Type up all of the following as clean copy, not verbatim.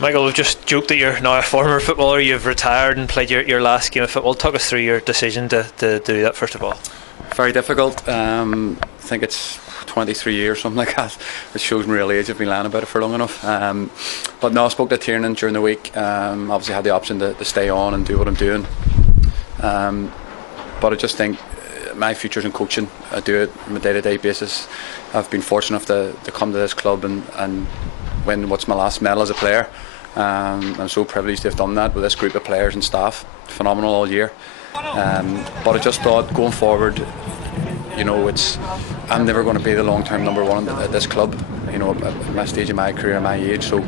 Michael, we've just joked that you're now a former footballer. You've retired and played your last game of football. Talk us through your decision to do that first of all. Very difficult. I think it's 23 years, something like that, which shows my real age. I've been lying about it for long enough. But no, I spoke to Tiernan during the week. Obviously had the option to stay on and do what I'm doing. But I just think my future's in coaching. I do it on a day-to-day basis. I've been fortunate enough to come to this club and win what's my last medal as a player. I'm so privileged to have done that with this group of players and staff. Phenomenal all year. But I just thought going forward, I'm never going to be the long-term number one at this club, at my stage of my career, my age. So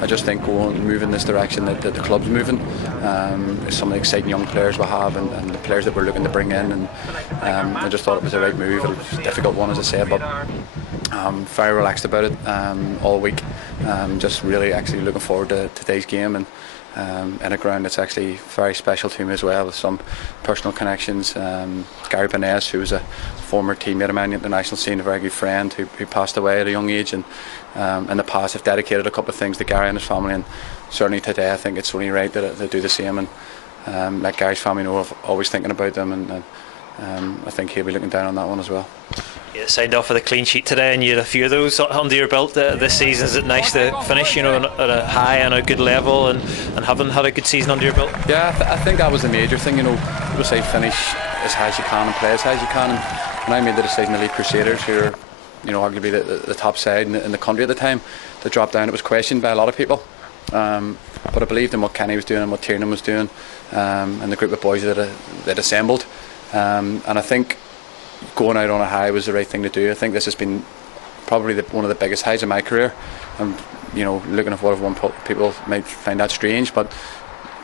I just think move in this direction that the club's moving. Some of the exciting young players we have and the players that we're looking to bring in, and I just thought it was the right move. It was a difficult one, as I said, but I'm very relaxed about it all week. Just really actually looking forward to today's game, and in a ground that's actually very special to me as well, with some personal connections. Gary Benes, who was a former teammate of mine at the national scene, a very good friend who passed away at a young age, and in the past I've dedicated a couple of things to Gary and his family, and certainly today I think it's only right that they do the same, and let Gary's family know I'm always thinking about them, and I think he'll be looking down on that one as well. You signed off with a clean sheet today, and you had a few of those under your belt this season. Is it nice to finish, at a high and a good level, and having had a good season under your belt? Yeah, I think that was the major thing. People say finish as high as you can and play as high as you can. And when I made the decision to leave Crusaders, who are, arguably the top side in the country at the time, to drop down, it was questioned by a lot of people. But I believed in what Kenny was doing and what Tiernan was doing, and the group of boys that assembled. And I think going out on a high was the right thing to do. I think this has been probably one of the biggest highs of my career. And looking at what I've won, people might find that strange, but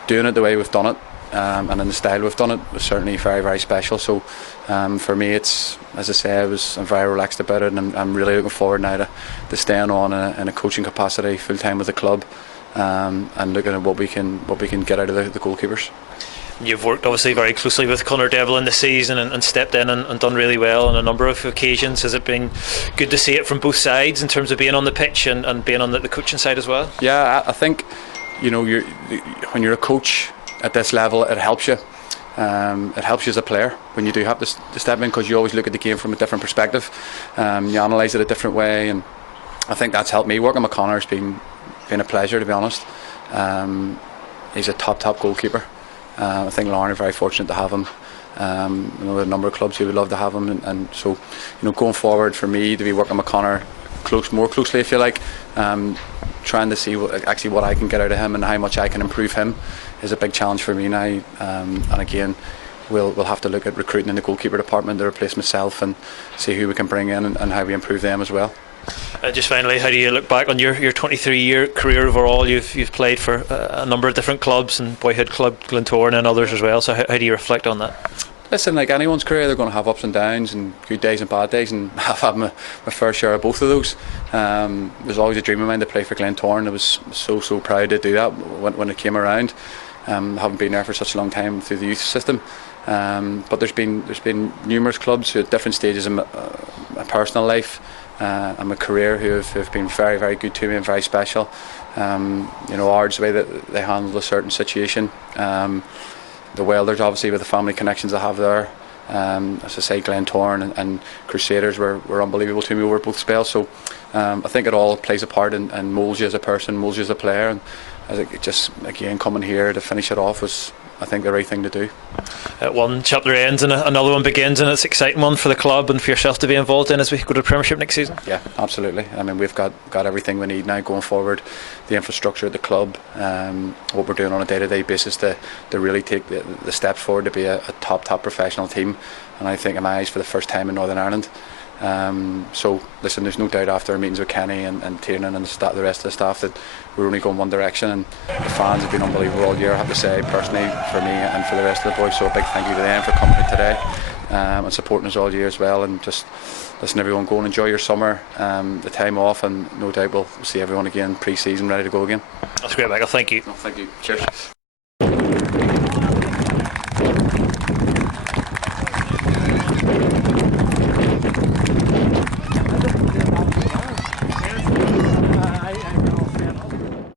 doing it the way we've done it, and in the style we've done it, was certainly very, very special. So for me, it's, as I say, I'm very relaxed about it, and I'm really looking forward now to staying on in a coaching capacity full time with the club, and looking at what we can get out of the goalkeepers. You've worked obviously very closely with Conor Devlin this season, and stepped in and done really well on a number of occasions. Has it been good to see it from both sides in terms of being on the pitch and being on the coaching side as well? Yeah, I think when you're a coach at this level, it helps you. It helps you as a player when you do have to step in, because you always look at the game from a different perspective. You analyse it a different way, and I think that's helped me. Working with Conor has been a pleasure, to be honest. He's a top goalkeeper. I think Larne are very fortunate to have him. A number of clubs who would love to have him, and so going forward, for me to be working with Conor more closely, if you like, trying to see what I can get out of him and how much I can improve him is a big challenge for me now. And again, we'll have to look at recruiting in the goalkeeper department to replace myself, and see who we can bring in and how we improve them as well. Just finally, how do you look back on your 23-year career overall? You've played for a number of different clubs, and boyhood club Glentoran and others as well, so how do you reflect on that? Listen, like anyone's career, they're going to have ups and downs and good days and bad days, and I've had my fair share of both of those. It was always a dream of mine to play for Glentoran. I was so proud to do that when it came around. Haven't been there for such a long time through the youth system, but there's been numerous clubs who at different stages of my personal life and my career who have been very, very good to me and very special. Ards, the way that they handled a certain situation. The Welders, obviously, with the family connections I have there. As I say, Glentoran and Crusaders were unbelievable to me over both spells. So I think it all plays a part and moulds you as a person, moulds you as a player. And I think just, again, coming here to finish it off was, I think, the right thing to do. One chapter ends and another one begins, and it's an exciting one for the club and for yourself to be involved in as we go to the Premiership next season. Yeah, absolutely. I mean, we've got everything we need now going forward. The infrastructure at the club, what we're doing on a day-to-day basis to really take the steps forward to be a top professional team. And I think in my eyes, for the first time in Northern Ireland. So listen, there's no doubt after our meetings with Kenny and Tiernan and the rest of the staff that we're only going one direction, and the fans have been unbelievable all year, I have to say, personally, for me and for the rest of the boys. So a big thank you to them for coming out today and supporting us all year as well. And just listen, everyone, go and enjoy your summer, the time off, and no doubt we'll see everyone again pre-season ready to go again. That's great, Michael. Thank you. No, thank you. Cheers.